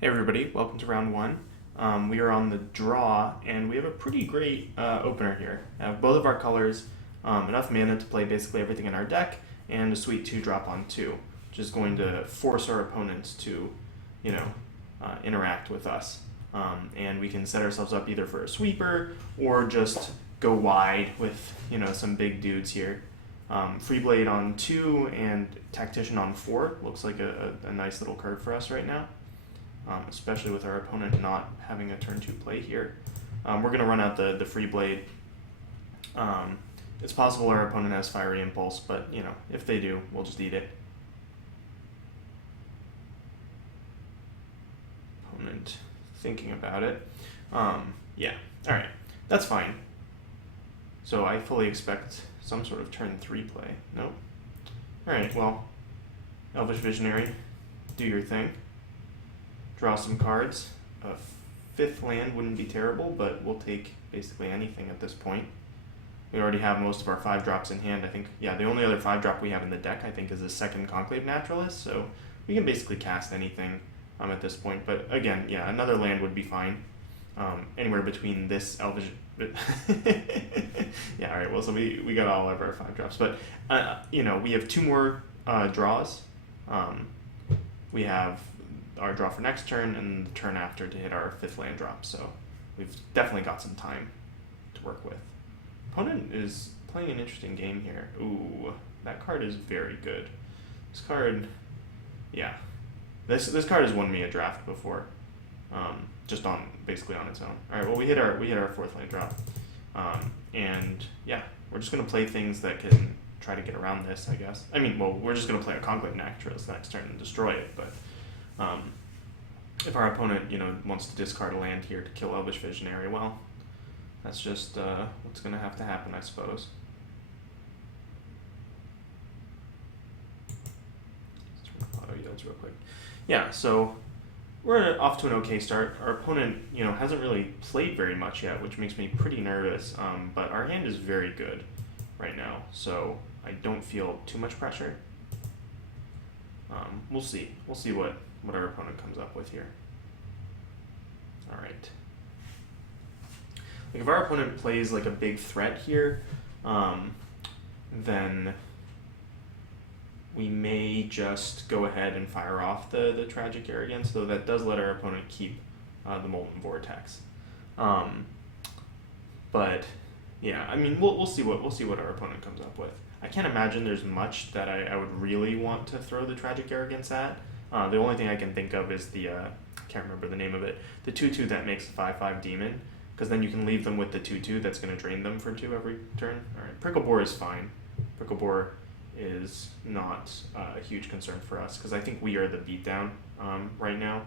Hey everybody, welcome to round one. We are on the draw, and we have a pretty great opener here. Both of our colors, enough mana to play basically everything in our deck, and a sweet 2-drop on 2, which is going to force our opponents to, interact with us. And we can set ourselves up either for a sweeper, or just go wide with, some big dudes here. Free Blade on 2 and Tactician on 4 looks like a nice little card for us right now. Especially with our opponent not having a turn 2 play here. We're going to run out the Free Blade. It's possible our opponent has Fiery Impulse, but if they do, we'll just eat it. Opponent thinking about it. Yeah, alright, that's fine. So I fully expect some sort of turn 3 play. Nope. Alright, well, Elvish Visionary, do your thing. Draw some cards. A 5th land wouldn't be terrible, but we'll take basically anything at this point. We already have most of our 5-drops in hand. I think, yeah, the only other 5-drop we have in the deck, I think, is a 2nd Conclave Naturalist, so we can basically cast anything at this point. But again, yeah, another land would be fine. Anywhere between this Elvish... yeah, alright, well, so we got all of our 5-drops. But, we have 2 more draws. We have our draw for next turn and the turn after to hit our 5th land drop, so we've definitely got some time to work with. Opponent is playing an interesting game here. Ooh, that card is very good. This card, yeah, this card has won me a draft before, just basically on its own. All right, well we hit our 4th land drop, and yeah, we're just gonna play things that can try to get around this, I guess. I mean, well, we're just gonna play a Conclave Naturalist next turn and destroy it, but. If our opponent, wants to discard a land here to kill Elvish Visionary, well, that's just what's going to have to happen, I suppose. Let's turn auto yields real quick. Yeah, so we're off to an okay start. Our opponent, hasn't really played very much yet, which makes me pretty nervous, but our hand is very good right now, so I don't feel too much pressure. We'll see. We'll see what our opponent comes up with here. Alright. Like if our opponent plays like a big threat here, then we may just go ahead and fire off the Tragic Arrogance, though that does let our opponent keep the Molten Vortex. But yeah, I mean we'll see what our opponent comes up with. I can't imagine there's much that I would really want to throw the Tragic Arrogance at. The only thing I can think of is the, I can't remember the name of it, the 2/2 that makes a 5/5 demon, because then you can leave them with the 2/2 that's going to drain them for 2 every turn. Alright, Prickle Boar is fine. Prickle Boar is not a huge concern for us, because I think we are the beatdown right now.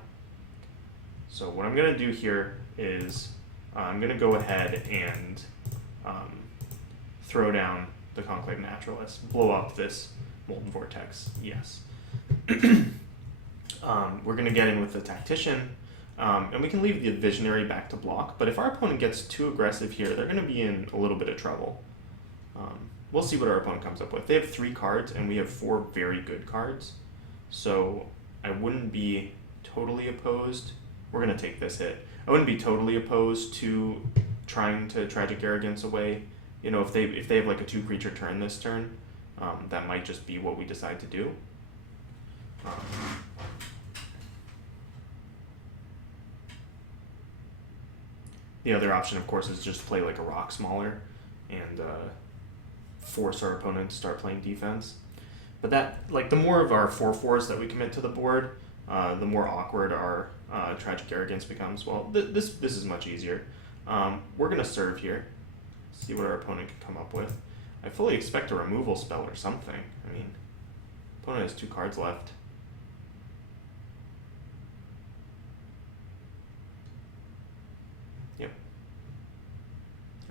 So what I'm going to do here is I'm going to go ahead and throw down the Conclave Naturalist, blow up this Molten Vortex, yes. We're going to get in with the Tactician, and we can leave the Visionary back to block, but if our opponent gets too aggressive here, they're going to be in a little bit of trouble. We'll see what our opponent comes up with. They have 3 cards, and we have 4 very good cards, so I wouldn't be totally opposed. We're going to take this hit. I wouldn't be totally opposed to trying to Tragic Arrogance away. If they have like a 2-creature turn this turn, that might just be what we decide to do. The other option, of course, is just play like a Rock Smaller and force our opponent to start playing defense. But that, like, the more of our 4/4s that we commit to the board, the more awkward our Tragic Arrogance becomes. Well, this is much easier. We're gonna serve here. See what our opponent can come up with. I fully expect a removal spell or something. I mean, opponent has 2 cards left. Yep.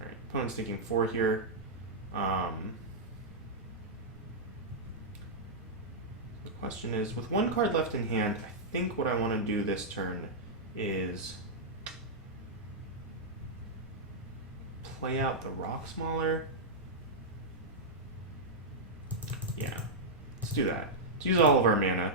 Alright, opponent's taking 4 here. The question is, with 1 card left in hand, I think what I want to do this turn is play out the Rock Smaller. Yeah, let's do that. Let's use all of our mana.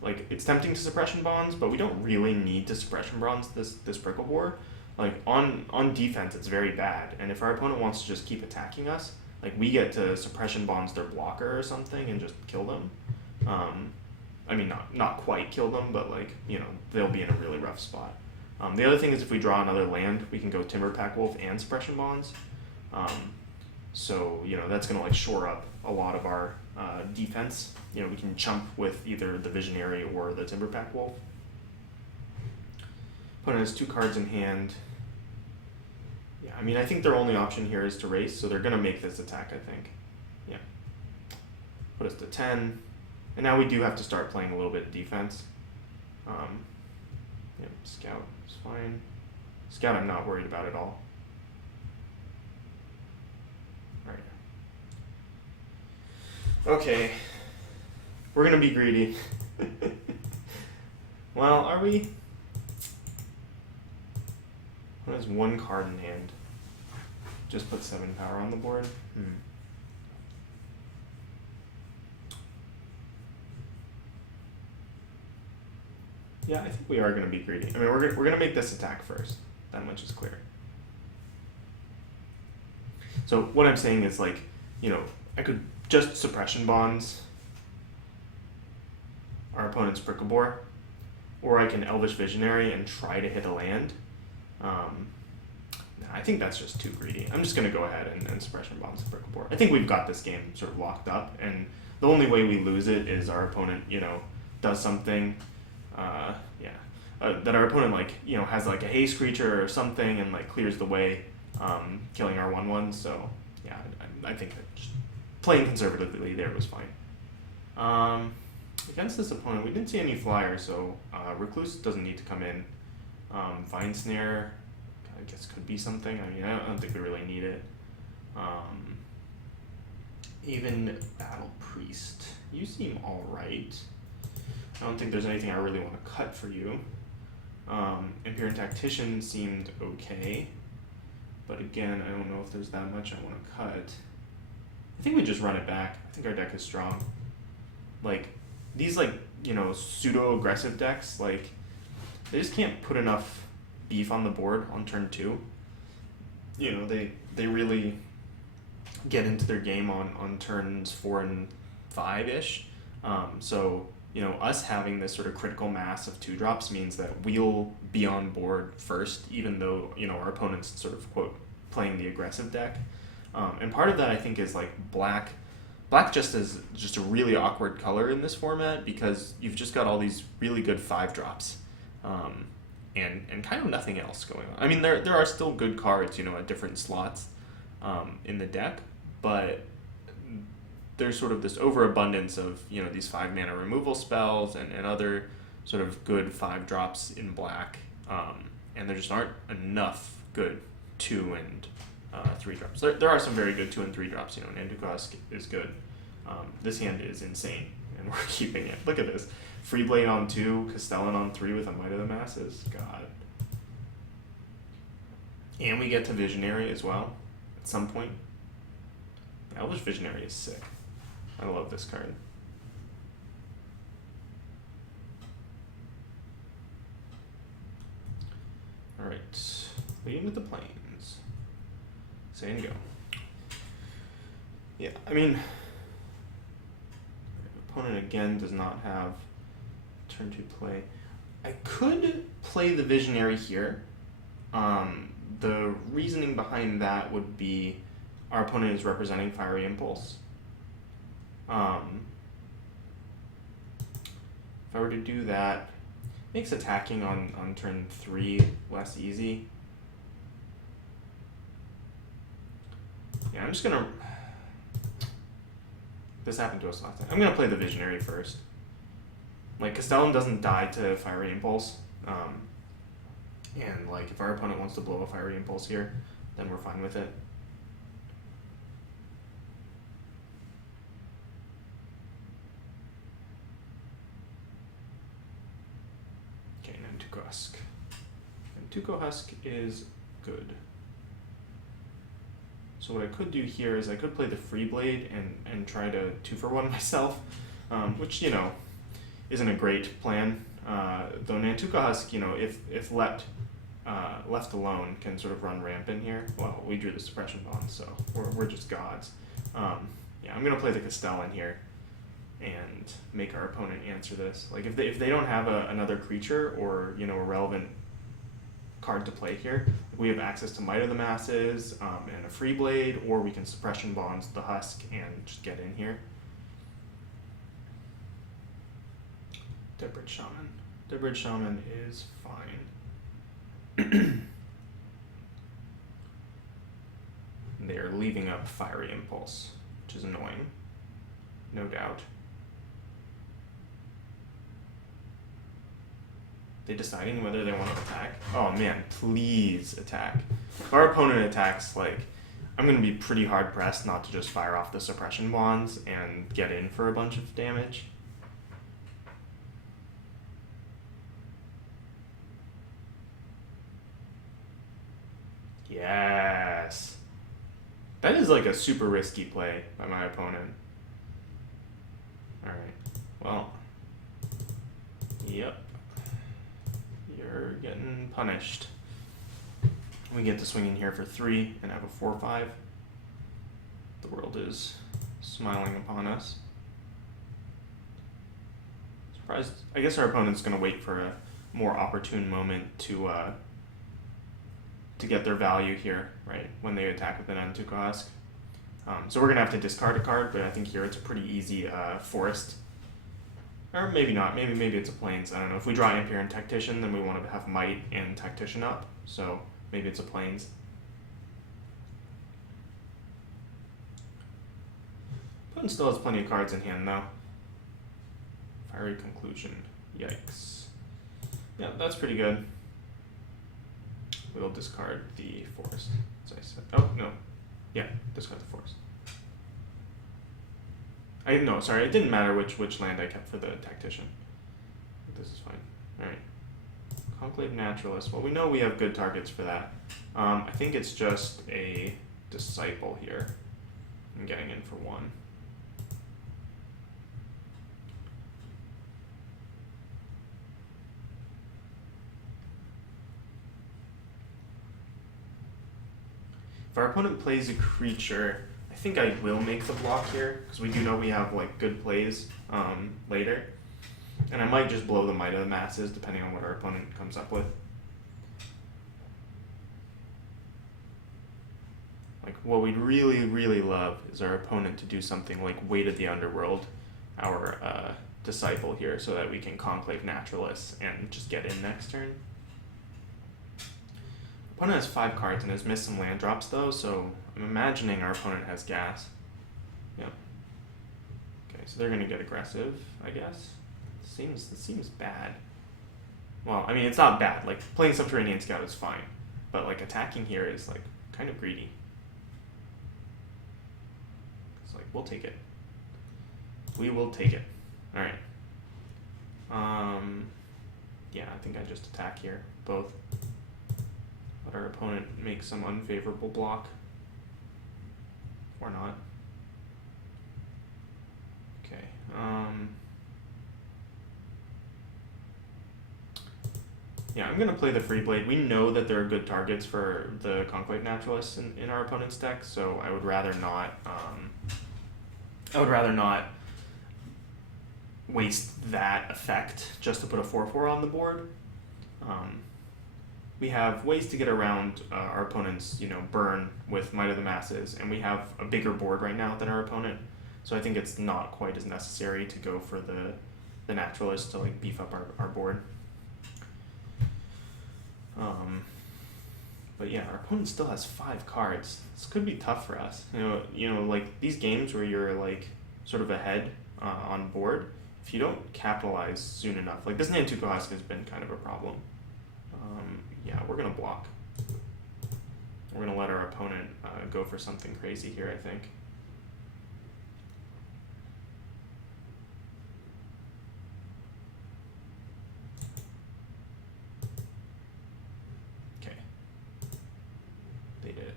like it's tempting to suppression bonds, but we don't really need to suppression bonds this prickle boar. Like on defense, it's very bad, and if our opponent wants to just keep attacking us, like we get to suppression bonds their blocker or something and just kill them. I mean, not quite kill them, but like, you know, they'll be in a really rough spot. The other thing is if we draw another land, we can go Timber Pack Wolf and suppression bonds. So, you know, that's gonna like shore up a lot of our defense. You know, we can chump with either the Visionary or the Timber Pack Wolf. Opponent has 2 cards in hand. Yeah, I mean, I think their only option here is to race, so they're gonna make this attack, I think. Yeah. Put us to 10. And now we do have to start playing a little bit of defense. Yeah, Scout is fine. Scout I'm not worried about at all. Alright. Okay. We're gonna be greedy. Well, are we? What has 1 card in hand? Just put 7 power on the board? Yeah, I think we are going to be greedy. I mean, we're going to make this attack first. That much is clear. So what I'm saying is, like, you know, I could just suppression bonds our opponent's prickle boar, or I can Elvish Visionary and try to hit a land. I think that's just too greedy. I'm just going to go ahead and suppression bonds the prickle boar. I think we've got this game sort of locked up, and the only way we lose it is our opponent, you know, does something. That our opponent, like, you know, has like a haste creature or something and like clears the way, killing our 1/1. So yeah, I think that just playing conservatively there was fine. Against this opponent, we didn't see any flyers, so Recluse doesn't need to come in. Vine Snare, I guess could be something. I mean, I don't think we really need it. Even Battle Priest, you seem all right. I don't think there's anything I really want to cut for you. Imperial Tactician seemed okay, but again, I don't know if there's that much I want to cut. I think we just run it back. I think our deck is strong. Like, these, like, you know, pseudo-aggressive decks, like, they just can't put enough beef on the board on turn 2. You know, they really get into their game on turns 4 and 5-ish. So, you know, us having this sort of critical mass of 2-drops means that we'll be on board first, even though, you know, our opponent's sort of, quote, playing the aggressive deck. And part of that, I think, is like black just is just a really awkward color in this format because you've just got all these really good 5-drops, and kind of nothing else going on. I mean, there are still good cards, you know, at different slots in the deck, but there's sort of this overabundance of, you know, these 5-mana removal spells and other sort of good 5-drops in black, and there just aren't enough good 2 and 3-drops. There are some very good 2 and 3-drops, you know, Nantuko Husk is good. This hand is insane, and we're keeping it. Look at this. Freeblade on 2, Castellan on 3 with a Might of the Masses. God. And we get to Visionary as well, at some point. Elvish Visionary is sick. I love this card. Alright, leading with the Plains. Say and go. Yeah, I mean, opponent again does not have turn 2 play. I could play the Visionary here. The reasoning behind that would be our opponent is representing Fiery Impulse. If I were to do that, it makes attacking on turn 3 less easy. Yeah, I'm just gonna... This happened to us last time. I'm gonna play the Visionary first. Like, Castellan doesn't die to Fiery Impulse. And, like, if our opponent wants to blow a Fiery Impulse here, then we're fine with it. Okay, Nantuko Husk. Nantuko Husk is good. So what I could do here is I could play the Freeblade and try to 2-for-1 myself, which, you know, isn't a great plan. Though Nantuko Husk, you know, if left alone, can sort of run rampant here. Well, we drew the suppression bond, so we're just gods. Yeah, I'm gonna play the Castellan here and make our opponent answer this. Like if they don't have another creature or, you know, a relevant card to play here, we have access to Might of the Masses and a Free Blade, or we can suppression bonds the Husk and just get in here. Deadbridge Shaman. Deadbridge Shaman is fine. They're leaving up Fiery Impulse, which is annoying, no doubt. They deciding whether they want to attack? Oh man, please attack. If our opponent attacks, like, I'm going to be pretty hard pressed not to just fire off the suppression bonds and get in for a bunch of damage. Yes. That is like a super risky play by my opponent. Alright, well, yep. You're getting punished. We get to swing in here for 3 and have a 4/5. The world is smiling upon us. Surprised. I guess our opponent's going to wait for a more opportune moment to get their value here, right? When they attack with an Nantuko Husk. So we're going to have to discard a card, but I think here it's a pretty easy forest. Or maybe not, maybe it's a Plains, I don't know. If we draw Ampere and Tactician, then we want to have Might and Tactician up, so maybe it's a Plains. Opponent still has plenty of cards in hand though. Fiery Conclusion, yikes. Yeah, that's pretty good. We'll discard the forest, as I said. Oh, no. Yeah, discard the forest. Sorry, it didn't matter which land I kept for the Tactician. This is fine. Alright. Conclave Naturalist. Well, we know we have good targets for that. I think it's just a Disciple here. I'm getting in for 1. If our opponent plays a creature, I think I will make the block here, because we do know we have like good plays later. And I might just blow the Might of the Masses, depending on what our opponent comes up with. Like, what we'd really, really love is our opponent to do something like Weight of the Underworld, our Disciple here, so that we can Conclave Naturalists and just get in next turn. Opponent has 5 cards and has missed some land drops though, so I'm imagining our opponent has gas. Yep. Okay, so they're gonna get aggressive, I guess. It seems bad. Well, I mean, it's not bad. Like, playing Subterranean Scout is fine, but like attacking here is like kind of greedy. It's like, we'll take it. We will take it. All right. Yeah, I think I just attack here, both. Let our opponent make some unfavorable block. Or not. Okay. Yeah, I'm going to play the Free Blade. We know that there are good targets for the Conclave Naturalists in our opponent's deck, so I would rather not waste that effect just to put a 4/4 on the board. We have ways to get around our opponent's, burn with Might of the Masses, and we have a bigger board right now than our opponent, so I think it's not quite as necessary to go for the Naturalist to like beef up our board. But yeah, our opponent still has 5 cards. This could be tough for us. Like these games where you're like sort of ahead on board, if you don't capitalize soon enough, like this Nantuko Husk has been kind of a problem. Yeah, we're gonna block. We're gonna let our opponent go for something crazy here, I think. Okay. They did it.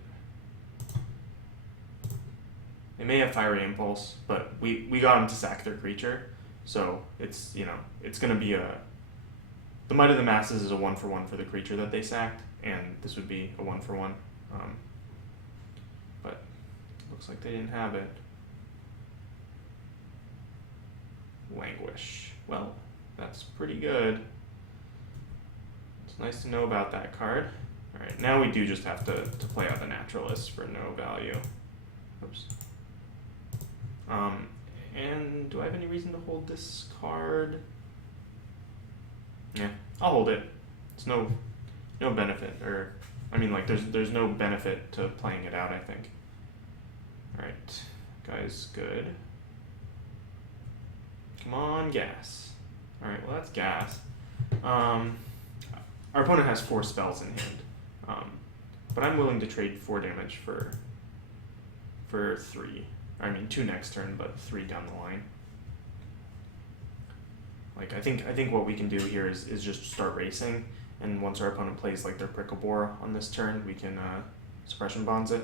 They may have Fiery Impulse, but we got them to sack their creature. So it's, it's going to be the Might of the Masses is a 1-for-1 for the creature that they sacked, and this would be a 1-for-1. But looks like they didn't have it. Languish. Well, that's pretty good. It's nice to know about that card. Alright, now we do just have to play out the Naturalist for no value. Oops. And do I have any reason to hold this card? Yeah, I'll hold it. It's no benefit, or I mean, like, there's no benefit to playing it out, I think. Alright, guy's good. Come on, gas. Alright, well, that's gas. Our opponent has 4 spells in hand. But I'm willing to trade 4 damage for 3. I mean, 2 next turn, but 3 down the line. Like, I think what we can do here is just start racing, and once our opponent plays like their Prickleboar on this turn, we can suppression bonds it.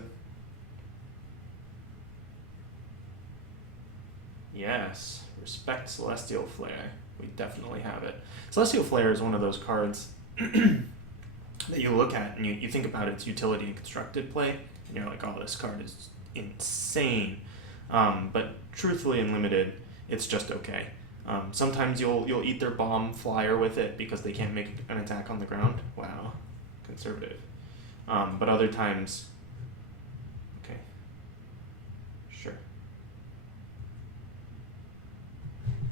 Yes, respect Celestial Flare. We definitely have it. Celestial Flare is one of those cards that you look at and you think about its utility in constructed play, and you're like, oh, this card is insane. But truthfully in limited, it's just okay. Sometimes you'll eat their bomb flyer with it because they can't make an attack on the ground. Wow, conservative. But other times, okay, sure.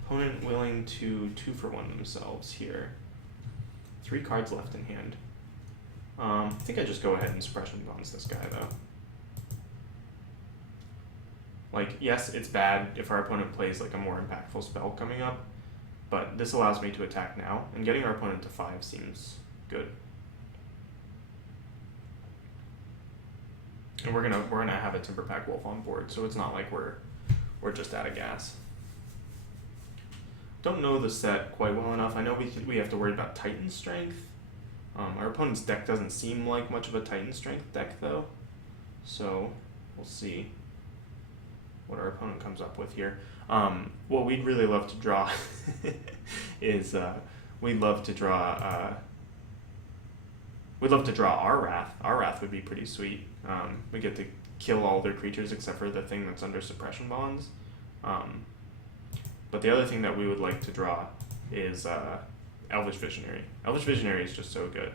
Opponent willing to 2-for-1 themselves here. 3 cards left in hand. I think I just go ahead and suppression bonds this guy though. Like, yes, it's bad if our opponent plays like a more impactful spell coming up, but this allows me to attack now, and getting our opponent to 5 seems good. And we're gonna have a Timberpack Wolf on board, so it's not like we're just out of gas. Don't know the set quite well enough. I know we have to worry about Titan Strength. Our opponent's deck doesn't seem like much of a Titan Strength deck though, so we'll see what our opponent comes up with here. What we'd really love to draw is we'd love to draw our Wrath. Our Wrath would be pretty sweet. We get to kill all their creatures except for the thing that's under suppression bonds. But the other thing that we would like to draw is Elvish Visionary. Elvish Visionary is just so good.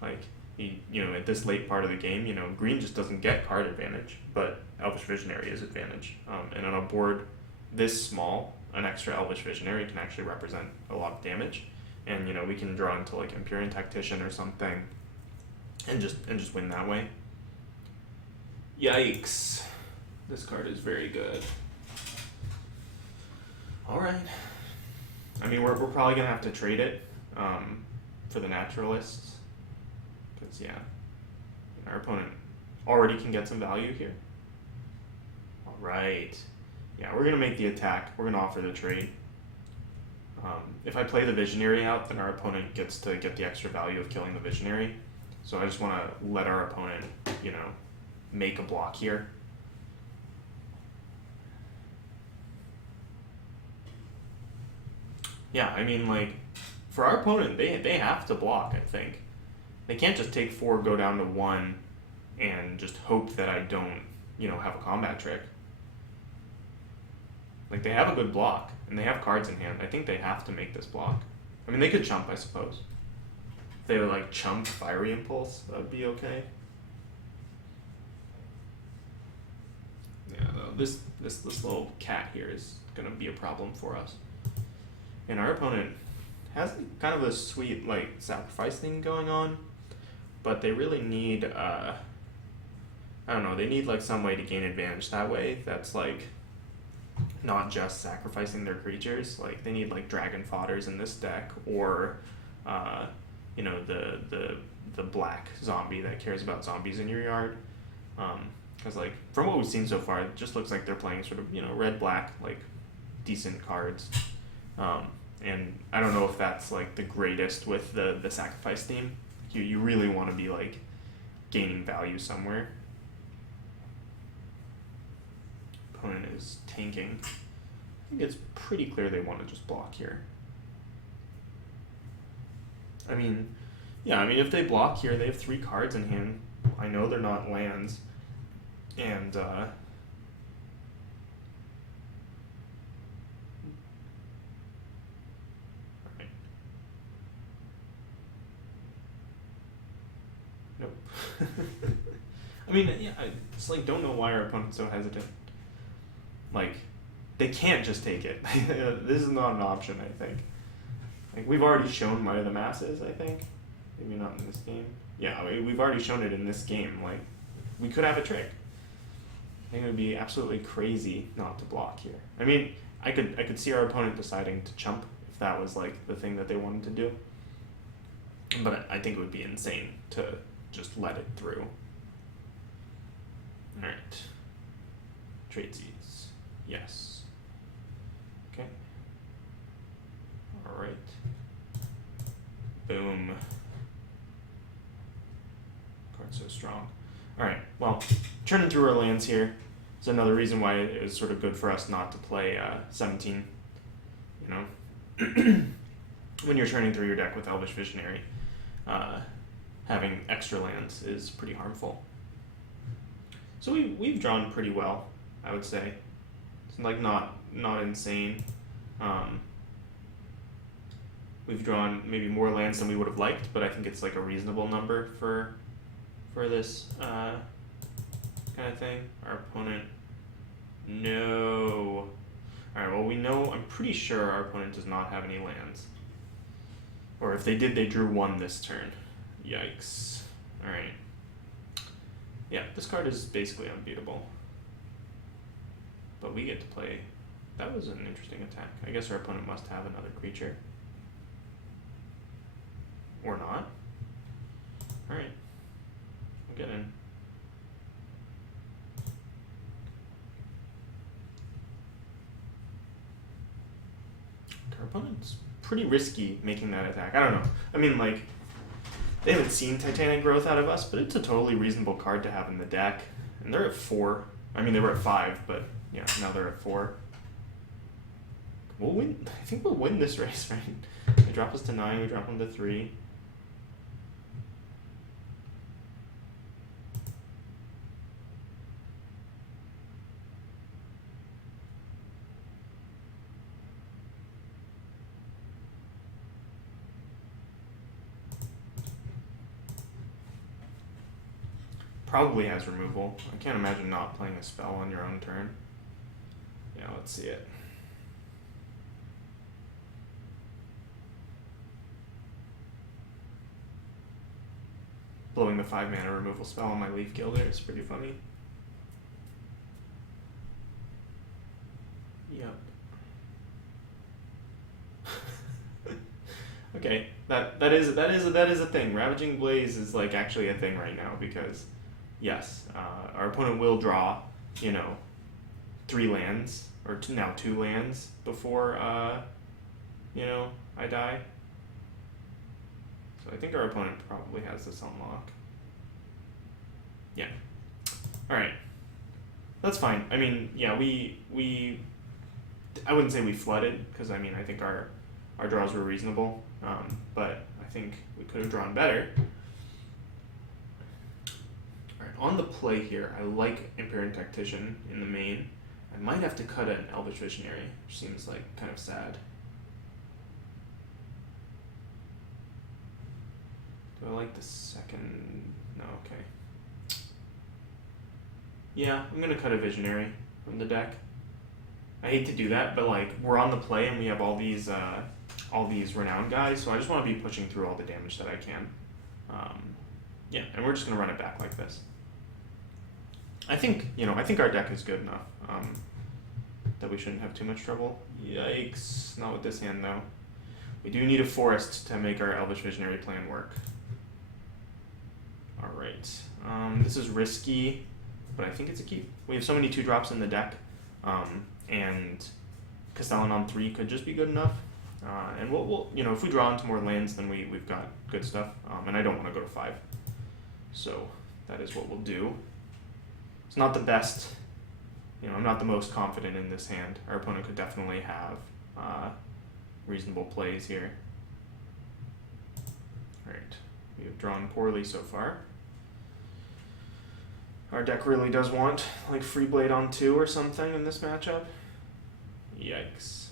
Like, at this late part of the game, green just doesn't get card advantage, but Elvish Visionary is advantage. And on a board this small, an extra Elvish Visionary can actually represent a lot of damage. And, we can draw into like Empyrean Tactician or something and just win that way. Yikes. This card is very good. Alright. I mean, we're probably going to have to trade it for the Naturalists. Because, yeah, our opponent already can get some value here. Alright. Yeah, we're going to make the attack. We're going to offer the trade. If I play the Visionary out, then our opponent gets to get the extra value of killing the Visionary. So I just want to let our opponent, make a block here. Yeah, I mean, like, for our opponent, they have to block, I think. They can't just take 4, go down to 1, and just hope that I don't, have a combat trick. Like, they have a good block, and they have cards in hand. I think they have to make this block. I mean, they could chump, I suppose. If they would, like, chump Fiery Impulse, that would be okay. Yeah, though, this little cat here is going to be a problem for us. And our opponent has kind of a sweet, like, sacrifice thing going on, but they really need, I don't know, they need, like, some way to gain advantage that way that's, like, not just sacrificing their creatures. Like, they need, like, dragon fodders in this deck, or, the black zombie that cares about zombies in your yard. Because, like, from what we've seen so far, it just looks like they're playing sort of, red-black, like, decent cards. And I don't know if that's, like, the greatest with the sacrifice theme. You really want to be, like, gaining value somewhere. Opponent is tanking. think it's pretty clear they want to just block here. I mean, yeah, I mean, if they block here, they have 3 cards in hand. I know they're not lands. And, right. Nope. I mean, yeah, I just, like, don't know why our opponent's so hesitant. Like, they can't just take it. This is not an option, I think. Like, we've already shown Might of the Masses, I think. Maybe not in this game. Yeah, I mean, we've already shown it in this game. Like, we could have a trick. I think it would be absolutely crazy not to block here. I mean, I could see our opponent deciding to chump if that was, like, the thing that they wanted to do. But I think it would be insane to just let it through. Alright. Tradesies. Yes. Okay. Alright. Boom. Card's so strong. Alright, well, churning through our lands here is another reason why it was sort of good for us not to play 17. You know? When you're churning through your deck with Elvish Visionary, having extra lands is pretty harmful. So we've drawn pretty well, I would say. It's like not insane. We've drawn maybe more lands than we would have liked, but I think it's like a reasonable number for this kind of thing. Our opponent, no. Alright, well, we know, I'm pretty sure our opponent does not have any lands. Or if they did, they drew 1 this turn. Yikes. Alright. Yeah, this card is basically unbeatable. But we get to play. That was an interesting attack. I guess our opponent must have another creature. Or not. Alright. We'll get in. Our opponent's pretty risky making that attack. I don't know. I mean, like, they haven't seen Titanic Growth out of us, but it's a totally reasonable card to have in the deck. And they're at 4. I mean, they were at 5, but yeah, now they're at 4. We'll win. I think we'll win this race, right? They drop us to 9, we drop them to 3. Probably has removal. I can't imagine not playing a spell on your own turn. Yeah, let's see it. Blowing the 5-mana removal spell on my Leaf Gilder is pretty funny. Yep. Okay, that is a thing. Ravaging Blaze is like actually a thing right now because yes, our opponent will draw, 3 lands, or now 2 lands before, I die. So I think our opponent probably has this on lock. Yeah. Alright. That's fine. I mean, yeah, I wouldn't say we flooded, because I mean, I think our draws were reasonable, but I think we could have drawn better. On the play here, I like Imperial Tactician in the main. I might have to cut an Elvish Visionary, which seems like kind of sad. Do I like the second? No, okay. Yeah, I'm gonna cut a Visionary from the deck. I hate to do that, but like we're on the play and we have all these renowned guys, so I just want to be pushing through all the damage that I can. Yeah, and we're just gonna run it back like this. I think our deck is good enough that we shouldn't have too much trouble. Yikes, not with this hand though. We do need a forest to make our Elvish Visionary plan work. Alright, this is risky, but I think it's a keep. We have so many 2-drops in the deck, and Castellan on 3 could just be good enough. And we'll if we draw into more lands, then we've got good stuff, and I don't want to go to 5. So that is what we'll do. It's not the best, I'm not the most confident in this hand. Our opponent could definitely have reasonable plays here. Alright, we have drawn poorly so far. Our deck really does want like Free Blade on 2 or something in this matchup. Yikes.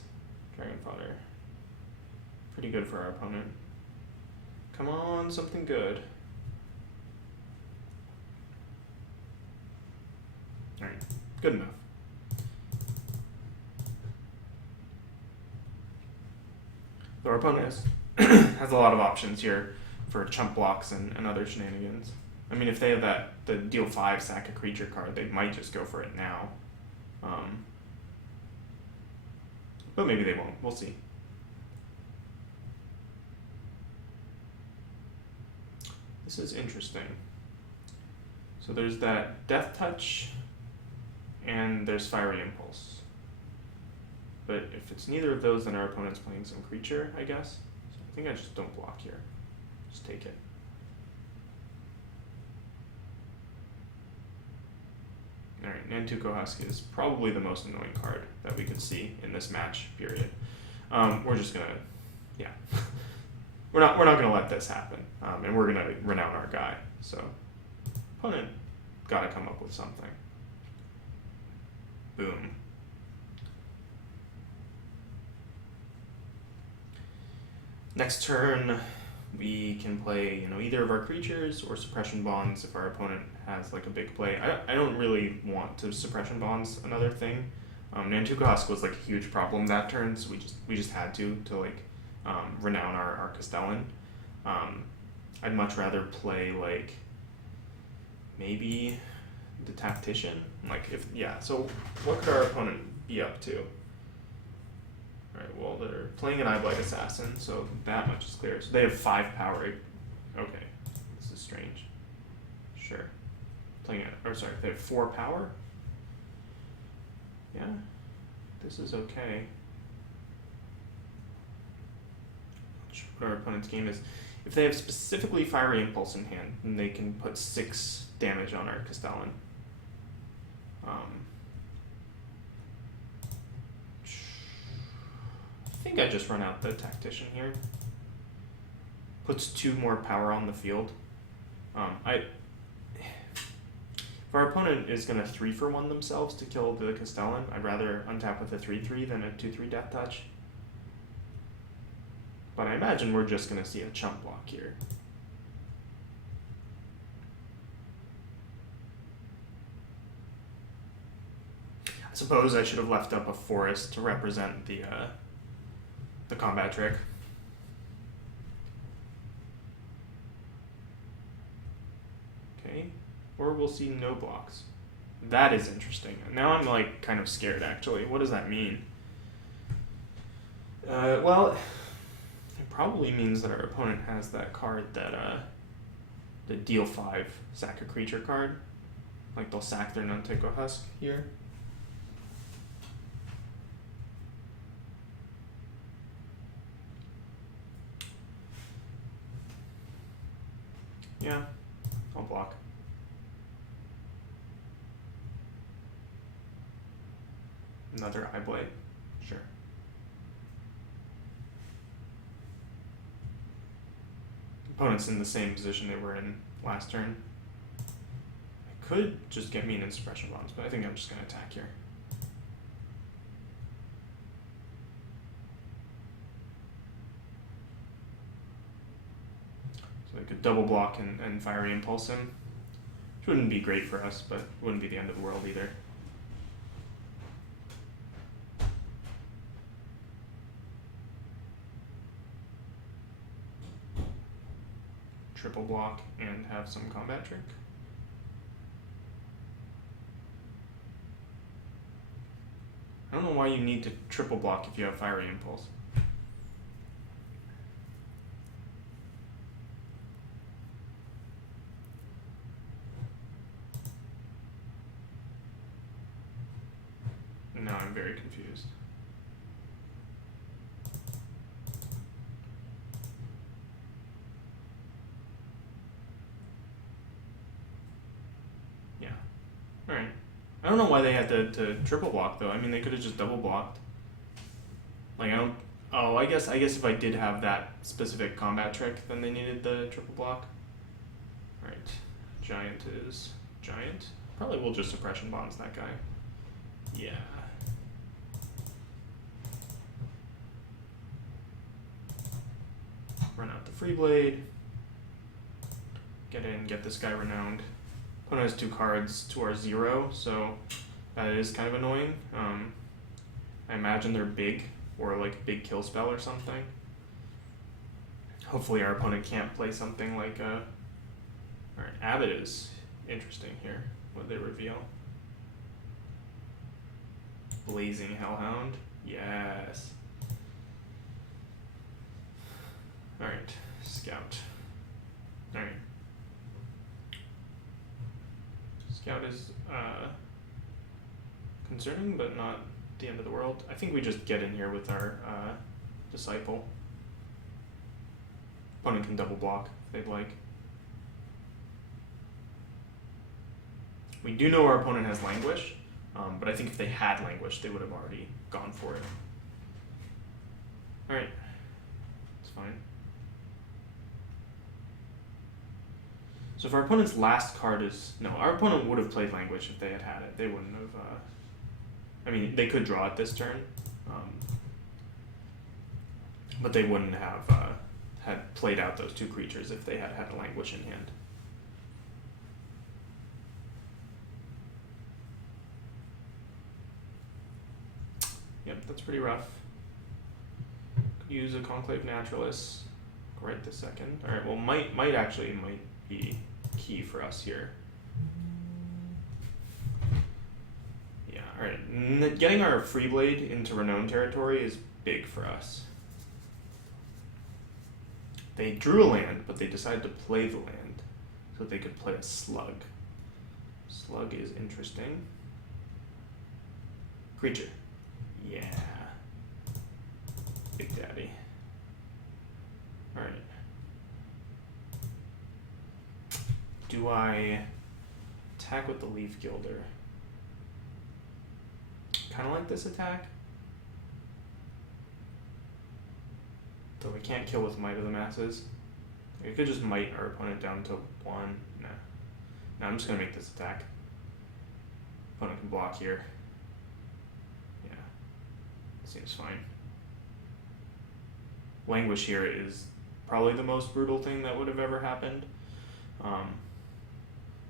Dragon Fodder. Pretty good for our opponent. Come on, something good. Alright, good enough. So our opponent has a lot of options here for chump blocks and other shenanigans. I mean, if they have the deal 5 sack a creature card, they might just go for it now. But maybe they won't. We'll see. This is interesting. So there's that Death Touch, and there's Fiery Impulse. But if it's neither of those, then our opponent's playing some creature, I guess. So I think I just don't block here. Just take it. Alright, Nantuko Husk is probably the most annoying card that we could see in this match, period. We're just gonna, yeah. we're not gonna let this happen. And we're gonna renown our guy. So, opponent gotta come up with something. Boom. Next turn, we can play, either of our creatures or Suppression Bonds if our opponent has like a big play. I don't really want to Suppression Bonds another thing. Nantuko Husk was like a huge problem that turn, so we just had to like renown our Castellan. I'd much rather play like maybe the Tactician. So what could our opponent be up to? Alright, well, they're playing an Eyeblight Assassin, so that much is clear. So they have 5 power. Okay, this is strange. Sure. They have 4 power? Yeah, this is okay. What our opponent's game is, if they have specifically Fiery Impulse in hand, then they can put 6 damage on our Castellan. I think I just run out the Tactician here. Puts 2 more power on the field. If our opponent is going to 3-for-1 themselves to kill the Castellan, I'd rather untap with a 3/3 than a 2/3 Death Touch. But I imagine we're just going to see a chump block here. I suppose I should have left up a forest to represent the combat trick. Okay, or we'll see no blocks. That is interesting. Now I'm like kind of scared actually. What does that mean? Well, it probably means that our opponent has that card that the deal 5 sack a creature card. Like they'll sack their Nantuko Husk here. Yeah, I'll block. Another Eyeblight, sure. Opponent's in the same position they were in last turn. I could just get mean in Suppression Bonds, but I think I'm just going to attack here. So I could double block and Fiery Impulse him, which wouldn't be great for us, but wouldn't be the end of the world either. Triple block and have some combat trick. I don't know why you need to triple block if you have Fiery Impulse. Now I'm very confused. Yeah. Alright. I don't know why they had to triple block though. I mean, they could have just double blocked. Like I don't. Oh, I guess if I did have that specific combat trick, then they needed the triple block. All right, giant is giant. Probably will just suppression bombs that guy. Yeah. Run out the free blade. Get in, get this guy renowned. Opponent has 2 cards to our 0, so that is kind of annoying. I imagine they're big, or like big kill spell or something. Hopefully our opponent can't play something like Alright, Abbott is interesting here, what they reveal. Blazing Hellhound, yes. Alright, Scout. Alright. Scout is concerning, but not the end of the world. I think we just get in here with our Disciple. Opponent can double block if they'd like. We do know our opponent has Languish, but I think if they had Languish, they would have already gone for it. Alright, it's fine. So if our opponent's last card is... No, our opponent would have played Languish if they had had it. They wouldn't have... I mean, they could draw it this turn, but they wouldn't have had played out those 2 creatures if they had had a Languish in hand. Yep, that's pretty rough. Could use a Conclave Naturalist right this second. Alright, well, might be key for us here. Yeah, alright. Getting our Free Blade into Renown territory is big for us. They drew a land, but they decided to play the land so they could play a Slug. Slug is interesting. Creature. Yeah. Big Daddy. Alright. Do I attack with the Leaf Gilder? Kind of like this attack. Though we can't kill with Might of the Masses. We could just Might our opponent down to 1. Nah. No, I'm just going to make this attack. Opponent can block here. Yeah. Seems fine. Languish here is probably the most brutal thing that would have ever happened.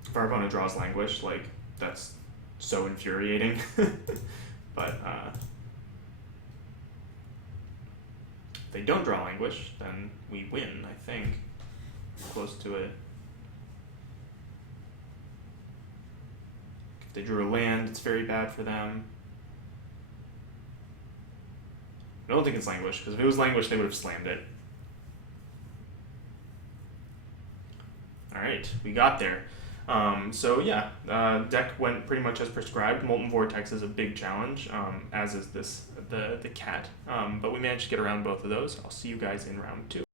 If our opponent draws Languish, like, that's so infuriating. But if they don't draw Languish, then we win, I think. Close to it. If they drew a land, it's very bad for them. I don't think it's Languish, because if it was Languish, they would have slammed it. Alright, we got there. So yeah, deck went pretty much as prescribed. Molten Vortex is a big challenge, as is the cat. But we managed to get around both of those. I'll see you guys in round 2.